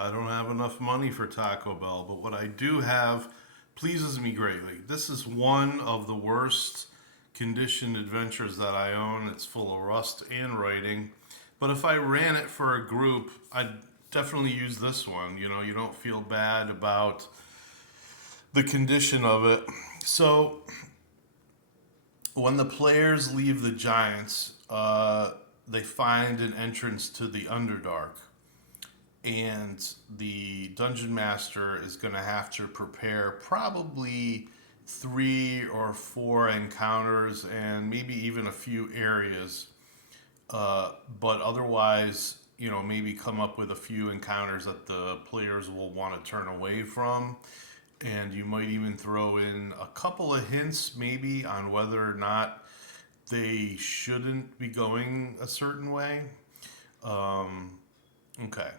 I don't have enough money for Taco Bell, but what I do have pleases me greatly. This is one of the worst conditioned adventures that I own. It's full of rust and writing. But if I ran it for a group, I'd definitely use this one. You know, you don't feel bad about the condition of it. So when the players leave the Giants, they find an entrance to the Underdark, and the dungeon master is going to have to prepare probably 3 or 4 encounters and maybe even a few areas, but otherwise, you know, maybe come up with a few encounters that the players will want to turn away from. And you might even throw in a couple of hints maybe on whether or not they shouldn't be going a certain way. Okay.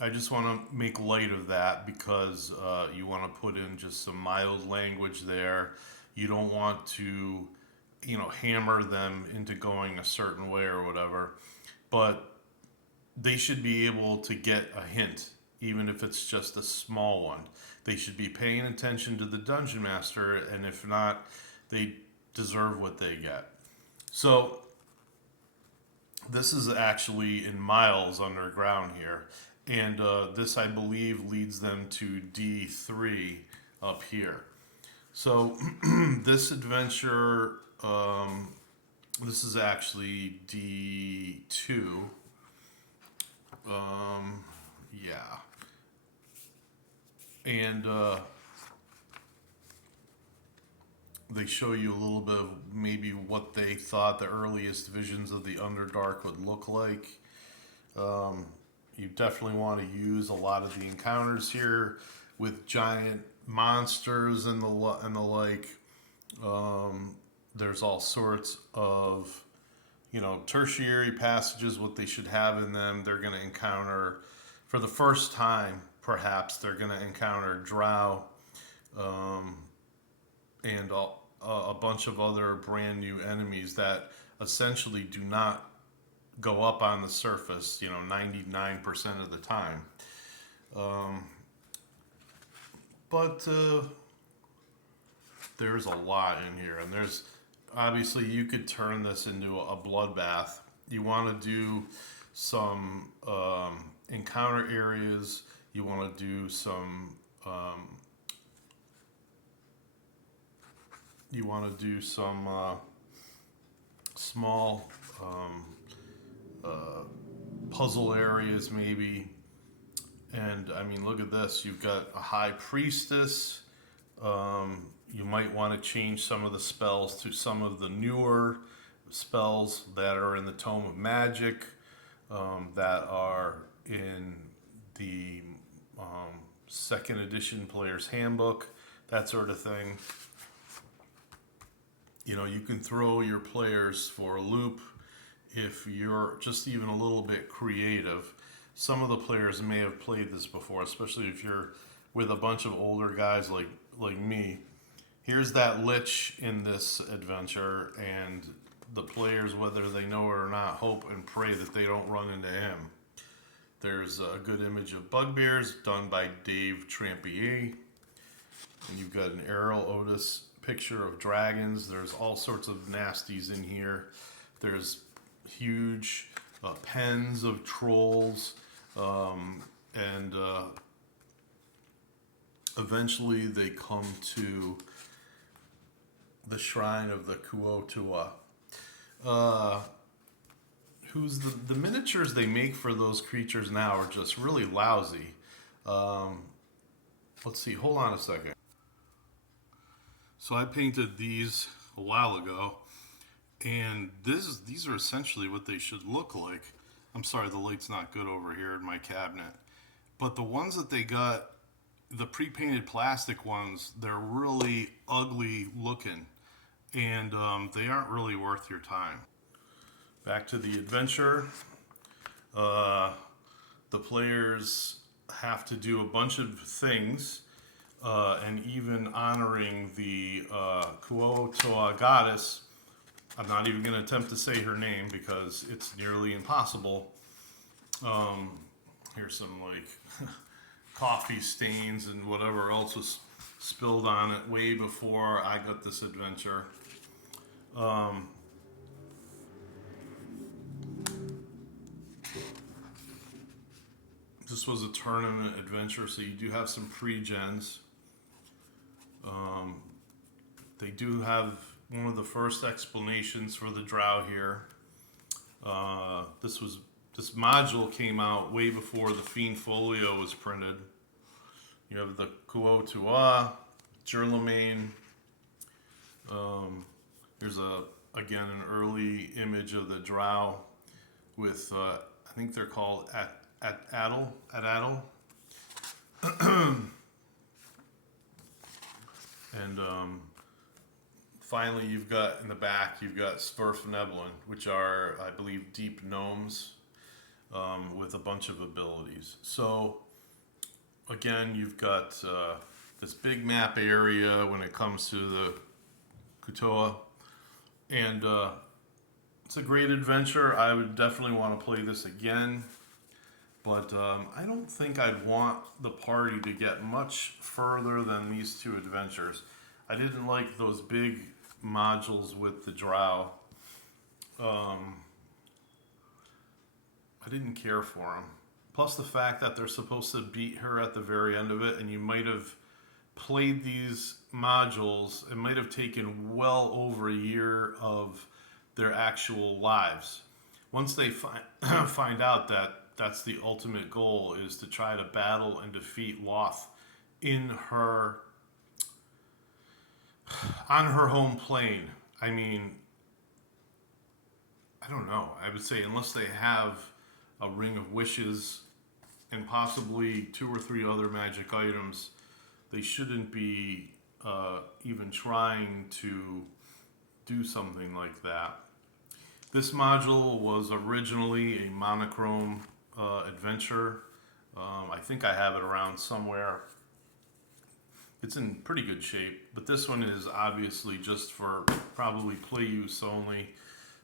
I just want to make light of that because you want to put in just some mild language there. You don't want to, you know, hammer them into going a certain way or whatever. But they should be able to get a hint, even if it's just a small one. They should be paying attention to the dungeon master, and if not, they deserve what they get. So this is actually in miles underground here, and this I believe leads them to D3 up here. So this adventure, this is actually D2. Yeah, and they show you a little bit of maybe what they thought the earliest visions of the Underdark would look like. You definitely want to use a lot of the encounters here with giant monsters and the like. There's all sorts of, you know, tertiary passages, what they should have in them. They're going to encounter, for the first time, perhaps, they're going to encounter drow, and a bunch of other brand new enemies that essentially do not go up on the surface, you know, 99% of the time. Um, but there's a lot in here, and there's obviously you could turn this into a bloodbath. You want to do some encounter areas. You want to do some. You want to do some small uh, puzzle areas, maybe. And I mean, look at this. You've got a high priestess. You might want to change some of the spells to some of the newer spells that are in the Tome of Magic, that are in the second edition Player's Handbook, that sort of thing. You know, you can throw your players for a loop if you're just even a little bit creative. Some of the players may have played this before, especially if you're with a bunch of older guys like me. Here's that lich in this adventure, and the players, whether they know it or not, hope and pray that they don't run into him. There's a good image of bugbears done by Dave Trampier. And you've got an Errol Otis picture of dragons. There's all sorts of nasties in here. There's huge pens of trolls, and eventually they come to the shrine of the Kuotua. Who's the miniatures they make for those creatures now are just really lousy. Let's see, hold on a second. So I painted these a while ago, and these are essentially what they should look like. I'm sorry, the light's not good over here in my cabinet. But the ones that they got, the pre-painted plastic ones, they're really ugly looking, and they aren't really worth your time. Back to the adventure. The players have to do a bunch of things, and even honoring the Kuotoa goddess. I'm not even going to attempt to say her name because it's nearly impossible. Here's some like coffee stains and whatever else was spilled on it way before I got this adventure. Um, this was a tournament adventure, so you do have some pre-gens. Um, they do have one of the first explanations for the drow here. This module came out way before the Fiend Folio was printed. You have the Kuo-Tua, Jerlamain. Here's again an early image of the drow with I think they're called Adal. And finally, you've got in the back, you've got Sverfneblin, which are, I believe, deep gnomes with a bunch of abilities. So, again, you've got this big map area when it comes to the Kutoa. And it's a great adventure. I would definitely want to play this again. But I don't think I'd want the party to get much further than these two adventures. I didn't like those big modules with the drow. I didn't care for them. Plus the fact that they're supposed to beat her at the very end of it, and you might have played these modules, it might have taken well over a year of their actual lives. Once they find out that that's the ultimate goal, is to try to battle and defeat Loth in her on her home plane. I mean, I don't know. I would say unless they have a Ring of Wishes and possibly 2 or 3 other magic items, they shouldn't be even trying to do something like that. This module was originally a monochrome adventure. I think I have it around somewhere. It's in pretty good shape, but this one is obviously just for probably play use only.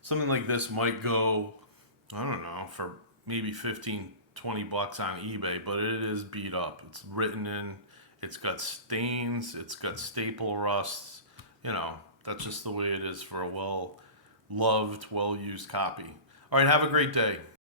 Something like this might go, I don't know, for maybe 15, 20 bucks on eBay, but it is beat up. It's written in, it's got stains, it's got staple rusts. You know, that's just the way it is for a well-loved, well-used copy. All right, have a great day.